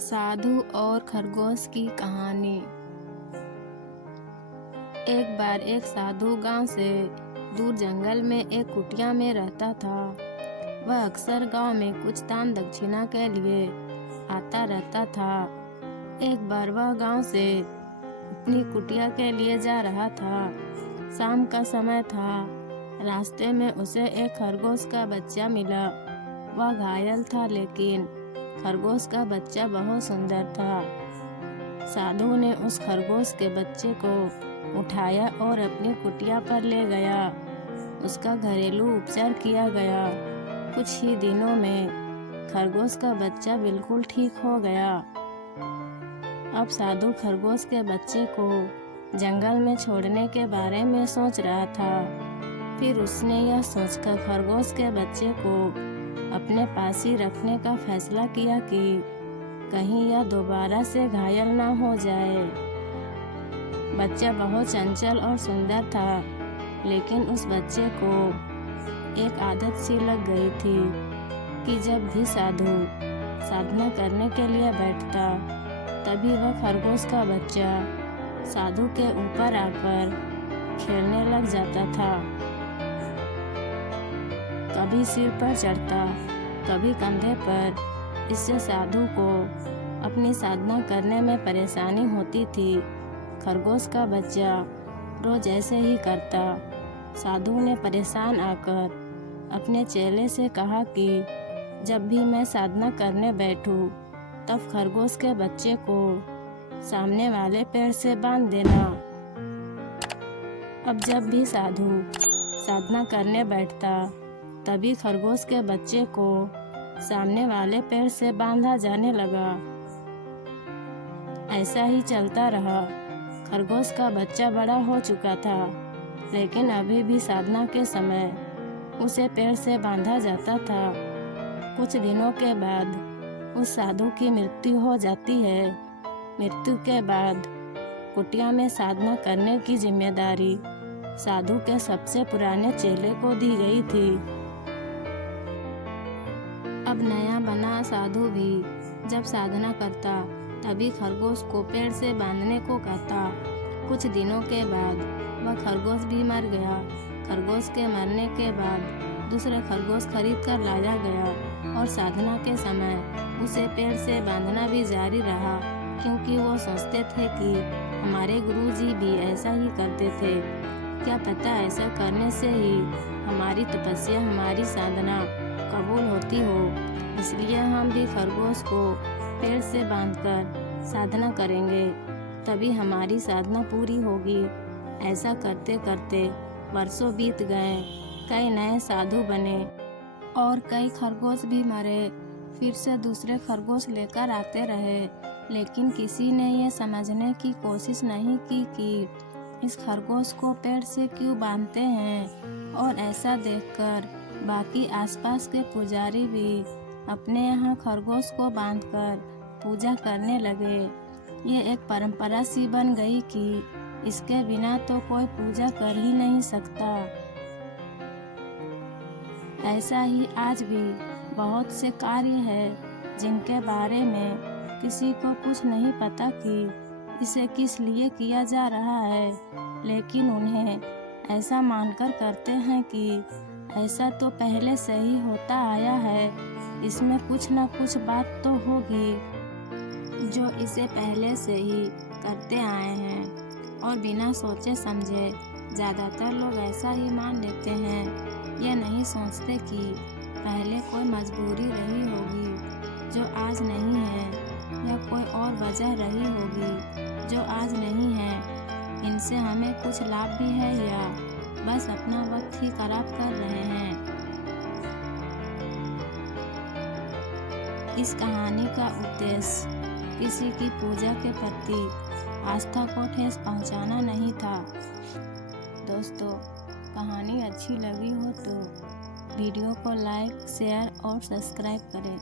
साधु और खरगोश की कहानी। एक बार एक साधु गांव से दूर जंगल में एक कुटिया में रहता था। वह अक्सर गांव में कुछ दान दक्षिणा के लिए आता रहता था। एक बार वह गांव से अपनी कुटिया के लिए जा रहा था। शाम का समय था। रास्ते में उसे एक खरगोश का बच्चा मिला। वह घायल था, लेकिन खरगोश का बच्चा बहुत सुंदर था। साधु ने उस खरगोश के बच्चे को उठाया और अपनी कुटिया पर ले गया। उसका घरेलू उपचार किया गया। कुछ ही दिनों में खरगोश का बच्चा बिल्कुल ठीक हो गया। अब साधु खरगोश के बच्चे को जंगल में छोड़ने के बारे में सोच रहा था। फिर उसने यह सोचकर खरगोश के बच्चे को अपने पास ही रखने का फैसला किया कि कहीं यह दोबारा से घायल ना हो जाए। बच्चा बहुत चंचल और सुंदर था, लेकिन उस बच्चे को एक आदत सी लग गई थी कि जब भी साधु साधना करने के लिए बैठता, तभी वह खरगोश का बच्चा साधु के ऊपर आकर खेलने लग जाता था। कभी सिर पर चढ़ता, कभी कंधे पर। इससे साधु को अपनी साधना करने में परेशानी होती थी। खरगोश का बच्चा रोज ऐसे ही करता। साधु ने परेशान आकर अपने चेले से कहा कि जब भी मैं साधना करने बैठूं, तब खरगोश के बच्चे को सामने वाले पेड़ से बांध देना। अब जब भी साधु साधना करने बैठता, तभी खरगोश के बच्चे को सामने वाले पेड़ से बांधा जाने लगा। ऐसा ही चलता रहा। खरगोश का बच्चा बड़ा हो चुका था, लेकिन अभी भी साधना के समय उसे पेड़ से बांधा जाता था। कुछ दिनों के बाद उस साधु की मृत्यु हो जाती है। मृत्यु के बाद कुटिया में साधना करने की जिम्मेदारी साधु के सबसे पुराने चेले को दी गई थी। अब नया बना साधु भी जब साधना करता, तभी खरगोश को पेड़ से बांधने को कहता। कुछ दिनों के बाद वह खरगोश भी मर गया। खरगोश के मरने के बाद दूसरे खरगोश खरीद कर लाया गया और साधना के समय उसे पेड़ से बांधना भी जारी रहा, क्योंकि वो सोचते थे कि हमारे गुरुजी भी ऐसा ही करते थे। क्या पता ऐसा करने से ही हमारी तपस्या, हमारी साधना कबूल होती हो। इसलिए हम भी खरगोश को पेड़ से बांधकर साधना करेंगे, तभी हमारी साधना पूरी होगी। ऐसा करते करते वर्षों बीत गए। कई नए साधु बने और कई खरगोश भी मरे। फिर से दूसरे खरगोश लेकर आते रहे, लेकिन किसी ने ये समझने की कोशिश नहीं की कि इस खरगोश को पेड़ से क्यों बांधते हैं। और ऐसा देखकर बाकी आसपास के पुजारी भी अपने यहाँ खरगोश को बांधकर पूजा करने लगे। ये एक परंपरा सी बन गई कि इसके बिना तो कोई पूजा कर ही नहीं सकता। ऐसा ही आज भी बहुत से कार्य हैं जिनके बारे में किसी को कुछ नहीं पता कि इसे किस लिए किया जा रहा है, लेकिन उन्हें ऐसा मानकर करते हैं कि ऐसा तो पहले से ही होता आया है, इसमें कुछ न कुछ बात तो होगी जो इसे पहले से ही करते आए हैं। और बिना सोचे समझे ज़्यादातर लोग ऐसा ही मान लेते हैं। ये नहीं सोचते कि पहले कोई मजबूरी रही होगी जो आज नहीं है, या कोई और वजह रही होगी जो आज नहीं है। इनसे हमें कुछ लाभ भी है या बस अपना वक्त ही खराब कर रहे हैं। इस कहानी का उद्देश्य किसी की पूजा के प्रति आस्था को ठेस पहुंचाना नहीं था। दोस्तों, कहानी अच्छी लगी हो तो वीडियो को लाइक, शेयर और सब्सक्राइब करें।